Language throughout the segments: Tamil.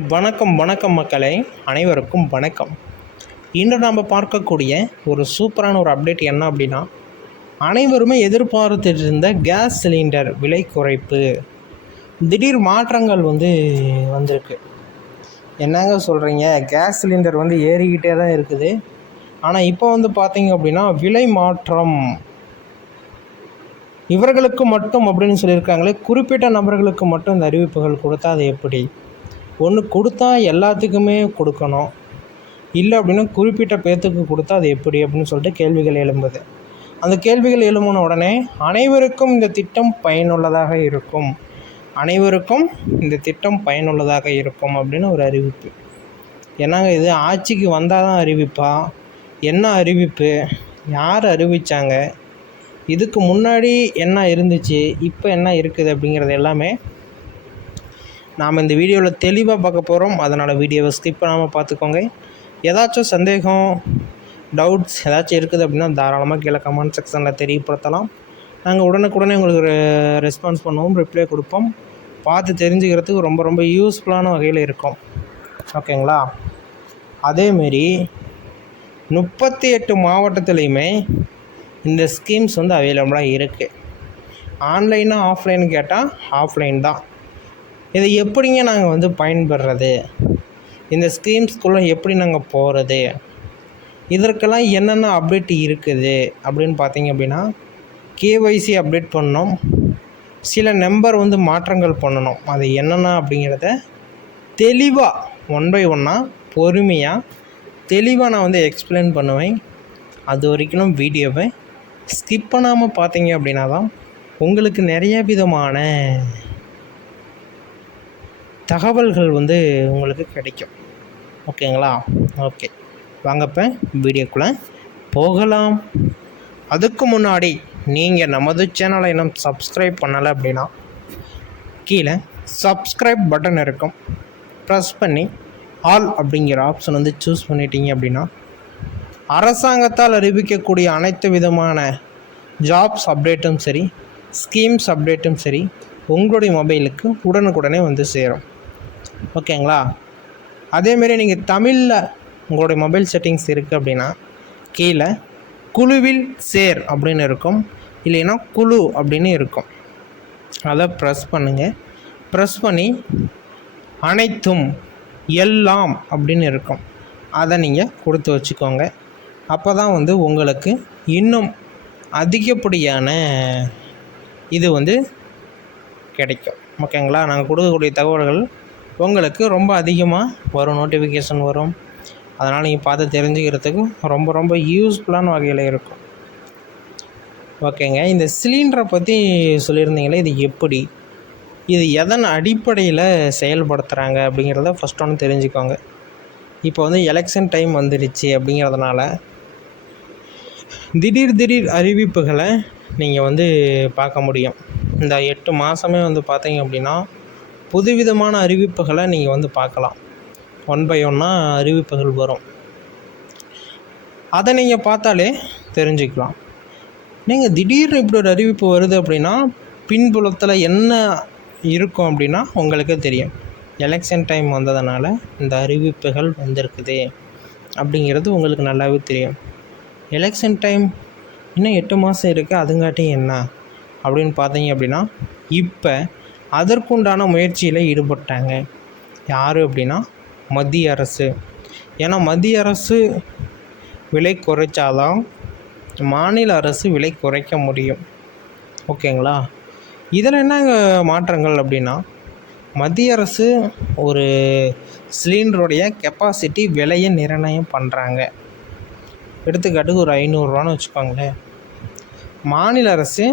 வணக்கம் வணக்கம் மக்களே, அனைவருக்கும் வணக்கம். இன்று நாம் பார்க்கக்கூடிய ஒரு சூப்பரான ஒரு அப்டேட் என்ன அப்படின்னா, அனைவருமே எதிர்பார்த்துட்டு இருந்த கேஸ் சிலிண்டர் விலை குறைப்பு திடீர் மாற்றங்கள் வந்திருக்கு. என்னங்க சொல்கிறீங்க? கேஸ் சிலிண்டர் ஏறிக்கிட்டே தான் இருக்குது. ஆனால் இப்போ பார்த்தீங்க அப்படின்னா விலை மாற்றம் இவர்களுக்கு மட்டும் அப்படின்னு சொல்லியிருக்காங்களே, குறிப்பிட்ட நபர்களுக்கு மட்டும் இந்த அறிவிப்புகள் கொடுத்தா அது எப்படி? ஒன்று கொடுத்தா எல்லாத்துக்குமே கொடுக்கணும், இல்லை அப்படின்னா குறிப்பிட்ட பேர்த்துக்கு கொடுத்தா அது எப்படி அப்படின்னு சொல்லிட்டு கேள்விகள் எழும்புது. அந்த கேள்விகள் எழும்பின உடனே அனைவருக்கும் இந்த திட்டம் பயனுள்ளதாக இருக்கும், அனைவருக்கும் இந்த திட்டம் பயனுள்ளதாக இருக்கும் அப்படின்னு ஒரு அறிவிப்பு. என்னங்க இது? ஆட்சிக்கு வந்தால் தான் அறிவிப்பா? என்ன அறிவிப்பு? யார் அறிவித்தாங்க? இதுக்கு முன்னாடி என்ன இருந்துச்சு, இப்போ என்ன இருக்குது அப்படிங்கிறது எல்லாமே நாம் இந்த வீடியோவில் தெளிவாக பார்க்க போகிறோம். அதனால் வீடியோவை ஸ்கிப் பண்ணாமல் பார்த்துக்கோங்க. ஏதாச்சும் சந்தேகம், டவுட்ஸ் ஏதாச்சும் இருக்குது அப்படின்னா தாராளமாக கீழே கமெண்ட் செக்ஷனில் தெரியப்படுத்தலாம். நாங்கள் உடனுக்குடனே உங்களுக்கு ரெஸ்பான்ஸ் பண்ணுவோம், ரிப்ளை கொடுப்போம். பார்த்து தெரிஞ்சுக்கிறதுக்கு ரொம்ப ரொம்ப யூஸ்ஃபுல்லான வகையில் இருக்கும். ஓகேங்களா? அதேமாரி 38 மாவட்டத்துலேயுமே இந்த ஸ்கீம்ஸ் அவைலபிளாக இருக்குது. ஆன்லைனா ஆஃப்லைன் கேட்டால் ஆஃப்லைன் தான். இதை எப்படிங்க நாங்கள் பயன்படுறது, இந்த ஸ்கீம்ஸ்குள்ளே எப்படி நாங்கள் போகிறது, இதற்கெல்லாம் என்னென்ன அப்டேட் இருக்குது அப்படின்னு பார்த்தீங்க அப்படின்னா, கேஒய்சி அப்டேட் பண்ணணும், சில நம்பர் மாற்றங்கள் பண்ணணும். அது என்னென்ன அப்படிங்கிறத தெளிவாக ஒன் பை ஒன்னாக பொறுமையாக தெளிவாக நான் எக்ஸ்பிளைன் பண்ணுவேன். அது வரைக்கும் வீடியோவை ஸ்கிப் பண்ணாமல் பார்த்தீங்க அப்படின்னா தான் உங்களுக்கு நிறைய விதமான தகவல்கள் உங்களுக்கு கிடைக்கும். ஓகேங்களா? ஓகே, வாங்க இப்போ வீடியோக்குள்ளே போகலாம். அதுக்கு முன்னாடி நீங்கள் நமது சேனலை இன்னும் சப்ஸ்கிரைப் பண்ணலை அப்படின்னா கீழே சப்ஸ்கிரைப் பட்டன் இருக்கும், ப்ரெஸ் பண்ணி ஆல் அப்படிங்கிற ஆப்ஷன் சூஸ் பண்ணிட்டீங்க அப்படின்னா அரசாங்கத்தால் அறிவிக்கக்கூடிய அனைத்து விதமான ஜாப்ஸ் அப்டேட்டும் சரி, ஸ்கீம்ஸ் அப்டேட்டும் சரி உங்களுடைய மொபைலுக்கு உடனுக்குடனே சேரும். ஓகேங்களா? அதேமாரி நீங்கள் தமிழில் உங்களுடைய மொபைல் செட்டிங்ஸ் இருக்குது அப்படின்னா கீழே குழுவில் சேர் அப்படின்னு இருக்கும், இல்லைன்னா குழு அப்படின்னு இருக்கும். அதை ப்ரெஸ் பண்ணுங்கள். ப்ரெஸ் பண்ணி அனைத்தும் எல்லாம் அப்படின்னு இருக்கும், அதை நீங்கள் கொடுத்து வச்சுக்கோங்க. அப்போ தான் உங்களுக்கு இன்னும் அதிகப்படியான இது கிடைக்கும். ஓகேங்களா? நாங்கள் கொடுக்கக்கூடிய தகவல்கள் உங்களுக்கு ரொம்ப அதிகமாக வரும், நோட்டிஃபிகேஷன் வரும். அதனால் நீங்கள் பார்த்து தெரிஞ்சுக்கிறதுக்கு ரொம்ப ரொம்ப யூஸ்ஃபுல்லான வகையில் இருக்கும். ஓகேங்க, இந்த சிலிண்டரை பற்றி சொல்லியிருந்தீங்களே, இது எப்படி, இது எதன் அடிப்படையில் செயல்படுத்துகிறாங்க அப்படிங்கிறத ஃபஸ்ட் ஒன்று தெரிஞ்சுக்கோங்க. இப்போ எலெக்ஷன் டைம் வந்துடுச்சு அப்படிங்கிறதுனால திடீர் அறிவிப்புகளை நீங்கள் பார்க்க முடியும். இந்த 8 மாதமே பார்த்தீங்க அப்படின்னா புதுவிதமான அறிவிப்புகளை நீங்கள் பார்க்கலாம். ஒன் பை ஒன்னாக அறிவிப்புகள் வரும், அதை நீங்கள் பார்த்தாலே தெரிஞ்சுக்கலாம். நீங்கள் திடீர்னு இப்படி ஒரு அறிவிப்பு வருது அப்படின்னா பின்புலத்தில் என்ன இருக்கும் அப்படின்னா உங்களுக்கே தெரியும். எலெக்ஷன் டைம் வந்ததுனால இந்த அறிவிப்புகள் வந்திருக்குது அப்படிங்கிறது உங்களுக்கு நல்லாவே தெரியும். எலெக்ஷன் டைம் இன்னும் 8 மாதம் இருக்குது, அதுங்காட்டியும் என்ன அப்படின்னு பார்த்தீங்க அப்படின்னா இப்போ அதற்குண்டான முயற்சியில் ஈடுபட்டாங்க. யார் அப்படின்னா மத்திய அரசு. ஏன்னா மத்திய அரசு விலை குறைச்சாதான் மாநில அரசு விலை குறைக்க முடியும். ஓகேங்களா? இதில் என்னங்க மாற்றங்கள் அப்படின்னா, மத்திய அரசு ஒரு சிலிண்டருடைய கெப்பாசிட்டி விலையை நிர்ணயம் பண்ணுறாங்க. எடுத்துக்காட்டுக்கு ஒரு 500 வச்சுக்கோங்களேன். மாநில அரசு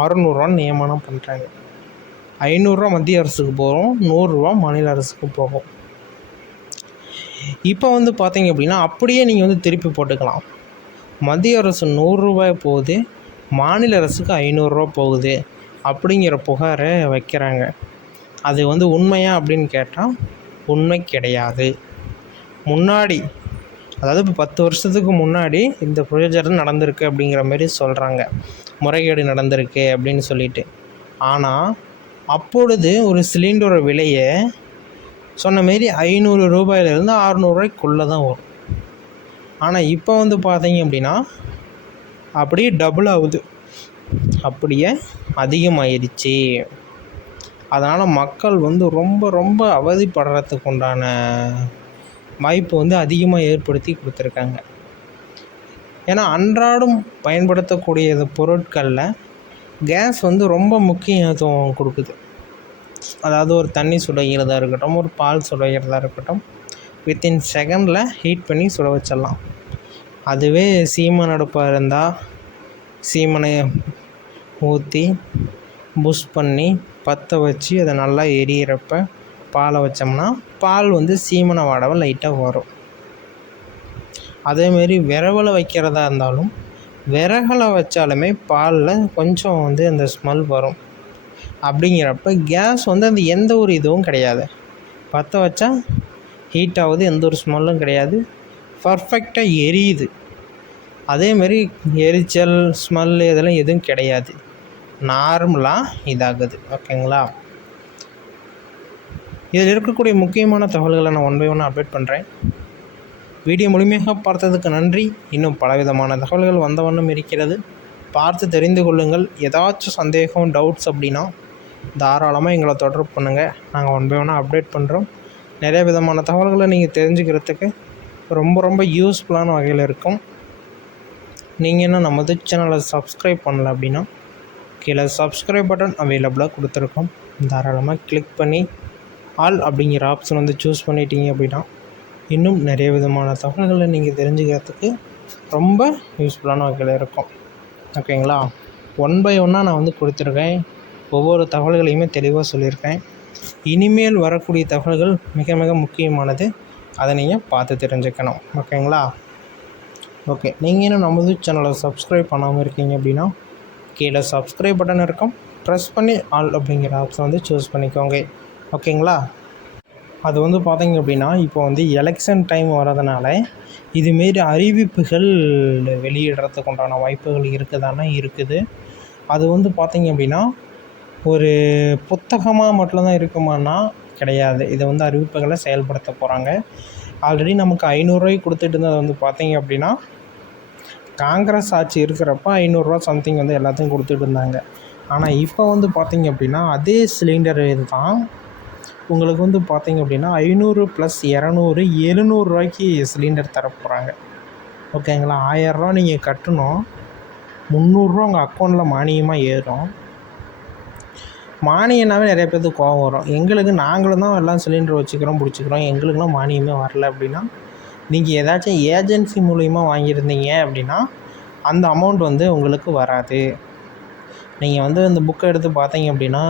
600 நியமனம் பண்ணுறாங்க. 500 மத்திய அரசுக்கு போகும், 100 மாநில அரசுக்கு போகும். இப்போ பார்த்தீங்க அப்படின்னா அப்படியே நீங்கள் திருப்பி போட்டுக்கலாம். மத்திய அரசு 100 போகுது, மாநில அரசுக்கு 500 போகுது அப்படிங்கிற புகாரை வைக்கிறாங்க. அது உண்மையா அப்படின்னு கேட்டால் உண்மை கிடையாது. முன்னாடி, அதாவது இப்போ 10 வருஷத்துக்கு முன்னாடி இந்த ப்ரொசீஜர் நடந்திருக்கு அப்படிங்கிற மாதிரி சொல்கிறாங்க, முறைகேடு நடந்திருக்கு அப்படின்னு சொல்லிட்டு. ஆனால் அப்பொழுது ஒரு சிலிண்டரோட விலையை சொன்ன மாரி ரூ. 500 600 தான் வரும். ஆனால் இப்போ வந்து பார்த்தீங்க அப்படின்னா அப்படியே டபுள் ஆகுது, அப்படியே அதிகமாகிடுச்சு. அதனால் மக்கள் வந்து ரொம்ப ரொம்ப அவதிப்படுறதுக்கு உண்டான வாய்ப்பு வந்து அதிகமாக ஏற்படுத்தி கொடுத்துருக்காங்க. ஏன்னா அன்றாடம் பயன்படுத்தக்கூடிய பொருட்களில் கேஸ் வந்து ரொம்ப முக்கியத்துவம் கொடுக்குது. அதாவது ஒரு தண்ணி சுட வைக்கிறதா இருக்கட்டும், ஒரு பால் சுட வைக்கிறதா இருக்கட்டும், வித்தின் செகண்டில் ஹீட் பண்ணி சுட வச்சிடலாம். அதுவே சீமன் அடுப்பாக இருந்தால் சீமனை ஊற்றி புஷ் பண்ணி பற்ற வச்சு அதை நல்லா எரியிறப்ப பாலை வச்சோம்னா பால் வந்து சீமனை வாடவை லைட்டாக வரும். அதேமாரி விரவலை வைக்கிறதா இருந்தாலும் விறகுல வச்சாலுமே பாலில் கொஞ்சம் வந்து அந்த ஸ்மெல் வரும். அப்படிங்கிறப்ப கேஸ் வந்து அந்த எந்த ஒரு இதுவும் கிடையாது, பற்ற வச்சா ஹீட் ஆகுது, எந்த ஒரு ஸ்மெல்லும் கிடையாது, பர்ஃபெக்டாக எரியுது. அதேமாரி எரிச்சல் ஸ்மெல் இதெல்லாம் எதுவும் கிடையாது, நார்மலாக இதாகுது. ஓகேங்களா? இதில் இருக்கக்கூடிய முக்கியமான தகவல்களை நான் 1 by 1 அப்டேட் பண்ணுறேன். வீடியோ முழுமையாக பார்த்ததுக்கு நன்றி. இன்னும் பலவிதமான தகவல்கள் வந்த வண்ணம் இருக்கிறது, பார்த்து தெரிந்து கொள்ளுங்கள். ஏதாச்சும் சந்தேகம் டவுட்ஸ் அப்படின்னா தாராளமாக எங்களை தொடர்பு பண்ணுங்கள். நாங்கள் 1 by 1 அப்டேட் பண்ணுறோம். நிறைய விதமான தகவல்களை நீங்கள் தெரிஞ்சுக்கிறதுக்கு ரொம்ப ரொம்ப யூஸ்ஃபுல்லான வகையில் இருக்கும். நீங்கள் என்ன நம்ம சேனலை சப்ஸ்கிரைப் பண்ணல அப்படின்னா கீழே சப்ஸ்கிரைப் பட்டன் அவைலபிளாக கொடுத்துருக்கோம். தாராளமாக கிளிக் பண்ணி ஆல் அப்படிங்கிற ஆப்ஷன் வந்து சூஸ் பண்ணிட்டீங்க அப்படின்னா இன்னும் நிறைய விதமான தகவல்களை நீங்கள் தெரிஞ்சுக்கிறதுக்கு ரொம்ப யூஸ்ஃபுல்லான வகையில் இருக்கும். ஓகேங்களா? 1 by 1 நான் வந்து கொடுத்துருக்கேன். ஒவ்வொரு தகவல்களையுமே தெளிவாக சொல்லியிருக்கேன். இனிமேல் வரக்கூடிய தகவல்கள் மிக மிக முக்கியமானது, அதை நீங்கள் பார்த்து தெரிஞ்சுக்கணும். ஓகேங்களா? ஓகே, நீங்கள் இன்னும் நம்ம சேனலை சப்ஸ்கிரைப் பண்ணாமல் இருக்கீங்க அப்படின்னா கீழே சப்ஸ்கிரைப் பட்டன் இருக்கும், ப்ரெஸ் பண்ணி ஆல் அப்படிங்கிற ஆப்ஷன் வந்து சூஸ் பண்ணிக்கோங்க. ஓகேங்களா? அது வந்து பார்த்திங்க அப்படின்னா இப்போ வந்து எலெக்ஷன் டைம் வரதுனால இதுமாரி அறிவிப்புகள் வெளியிடுறதுக்கு உண்டான வாய்ப்புகள் இருக்குது. அது வந்து பார்த்திங்க அப்படின்னா ஒரு புத்தகமாக மட்டும்தான் இருக்குமானா கிடையாது. இதை வந்து அறிவிப்புகளை செயல்படுத்த போகிறாங்க. ஆல்ரெடி நமக்கு ரூ. 500 கொடுத்துட்டு இருந்தது வந்து பார்த்திங்க அப்படின்னா காங்கிரஸ் ஆட்சி இருக்கிறப்ப ரூ. 500 சம்திங் வந்து எல்லாத்தையும் கொடுத்துட்டு இருந்தாங்க. ஆனால் இப்போ வந்து பார்த்திங்க அப்படின்னா அதே சிலிண்டர் இது தான் உங்களுக்கு வந்து பார்த்திங்க அப்படின்னா 500 + 200 700 சிலிண்டர் தரப்போகிறாங்க. ஓகேங்களா? 1000 நீங்கள் கட்டணும், 300 உங்கள் அக்கௌண்ட்டில் மானியமாக ஏறும். மானியம்னாவே நிறைய பேருக்கு கோவம் வரும். எங்களுக்கு நாங்களும் தான் எல்லாம் சிலிண்டர் வச்சுக்கிறோம் பிடிச்சிக்கிறோம், எங்களுக்குலாம் மானியமே வரல அப்படின்னா நீங்கள் ஏதாச்சும் ஏஜென்சி மூலிமா வாங்கியிருந்தீங்க அப்படின்னா அந்த அமௌண்ட் வந்து உங்களுக்கு வராது. நீங்கள் வந்து இந்த புக்கை எடுத்து பார்த்தீங்க அப்படின்னா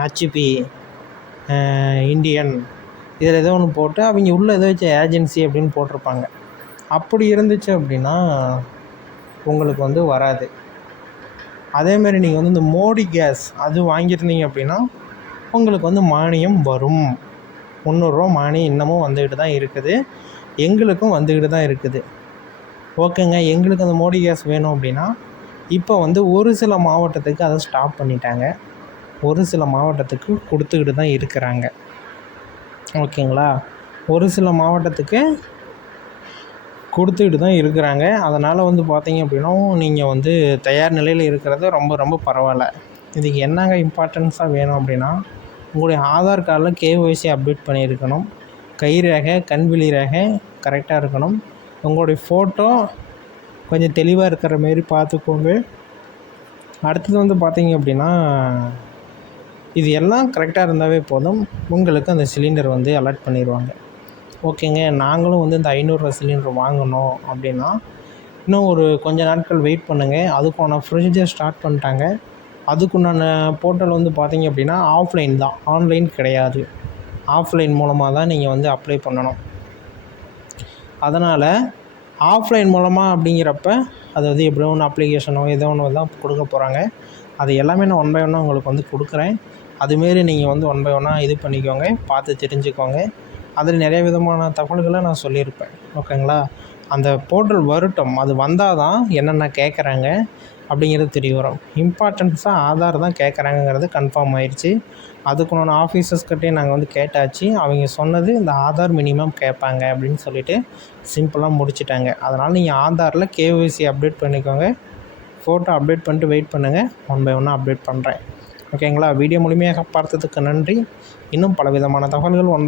ஹெச்பி இண்டியன் இதில் ஏதோ ஒன்று போட்டு அவங்க உள்ளே ஏதோ வச்சு ஏஜென்சி அப்படின்னு போட்டிருப்பாங்க. அப்படி இருந்துச்சு அப்படின்னா உங்களுக்கு வந்து வராது. அதேமாதிரி நீங்கள் வந்து இந்த மோடி கேஸ் அது வாங்கியிருந்தீங்க அப்படின்னா உங்களுக்கு வந்து மானியம் வரும். 300 மானியம் இன்னமும் வந்துக்கிட்டு தான் இருக்குது, எங்களுக்கும் வந்துக்கிட்டு தான் இருக்குது. ஓகேங்க, எங்களுக்கு அந்த மோடி கேஸ் வேணும் அப்படின்னா இப்போ வந்து ஒரு சில மாவட்டத்துக்கு அதை ஸ்டாப் பண்ணிட்டாங்க, ஒரு சில மாவட்டத்துக்கு கொடுத்துக்கிட்டு தான் இருக்கிறாங்க. ஓகேங்களா? ஒரு சில மாவட்டத்துக்கு கொடுத்துக்கிட்டு தான் இருக்கிறாங்க. அதனால் வந்து பார்த்திங்க அப்படின்னா நீங்கள் வந்து தயார் நிலையில் இருக்கிறது ரொம்ப ரொம்ப பரவாயில்ல. இதுக்கு என்னங்க இம்பார்ட்டன்ஸாக வேணும் அப்படின்னா உங்களுடைய ஆதார் கார்டில் கேஒய்சி அப்டேட் பண்ணியிருக்கணும், கைரேகை கண்விழி ரேகை கரெக்டாக இருக்கணும், உங்களுடைய ஃபோட்டோ கொஞ்சம் தெளிவாக இருக்கிற மாரி பார்த்துக்கோங்க. அடுத்தது வந்து பார்த்திங்க அப்படின்னா இது எல்லாம் கரெக்டாக இருந்தாவே போதும், உங்களுக்கு அந்த சிலிண்டர் வந்து அலாட் பண்ணிடுவாங்க. ஓகேங்க, நாங்களும் வந்து இந்த 500 சிலிண்டர் வாங்கணும் அப்படின்னா இன்னும் ஒரு கொஞ்ச நாட்கள் வெயிட் பண்ணுங்கள். அதுக்கான ப்ரொசீஜர் ஸ்டார்ட் பண்ணிட்டாங்க. அதுக்குண்டான போர்ட்டல் வந்து பார்த்திங்க அப்படின்னா ஆஃப்லைன் தான், ஆன்லைன் கிடையாது. ஆஃப்லைன் மூலமாக தான் நீங்கள் வந்து அப்ளை பண்ணணும். அதனால் ஆஃப்லைன் மூலமாக அப்படிங்கிறப்ப அதாவது எப்படியோ ஒன்று அப்ளிகேஷனோ ஏதோ ஒன்று தான் கொடுக்க போகிறாங்க. அது எல்லாமே நான் 1 by 1 உங்களுக்கு வந்து கொடுக்குறேன். அதுமாரி நீங்கள் வந்து 1 by 1 இது பண்ணிக்கோங்க, பார்த்து தெரிஞ்சுக்கோங்க. அதில் நிறைய விதமான தகவல்களை நான் சொல்லியிருப்பேன். ஓகேங்களா? அந்த போர்ட்டல் வரட்டும், அது வந்தால் தான் என்னென்ன கேட்குறாங்க, அப்படிங்கிறது தெரிய வரும். இம்பார்ட்டன்ஸாக ஆதார் தான் கேட்குறாங்கங்கிறது கன்ஃபார்ம் ஆயிடுச்சு. அதுக்குண்டான ஆஃபீஸர்ஸ்கிட்டையும் நாங்கள் வந்து கேட்டாச்சு. அவங்க சொன்னது இந்த ஆதார் மினிமம் கேட்பாங்க அப்படின்னு சொல்லிட்டு சிம்பிளாக முடிச்சுட்டாங்க. அதனால் நீங்கள் ஆதாரில் கேஒய்சி அப்டேட் பண்ணிக்கோங்க. ஃபோட்டோ அப்டேட் பண்ணிட்டு வெயிட் பண்ணுங்கள். ஒன் பை ஒன்னாக அப்டேட் பண்ணுறேன். ஓகேங்களா? வீடியோ முழுமையாக பார்த்ததுக்கு நன்றி. இன்னும் பல விதமான தகவல்கள் ஒன் பை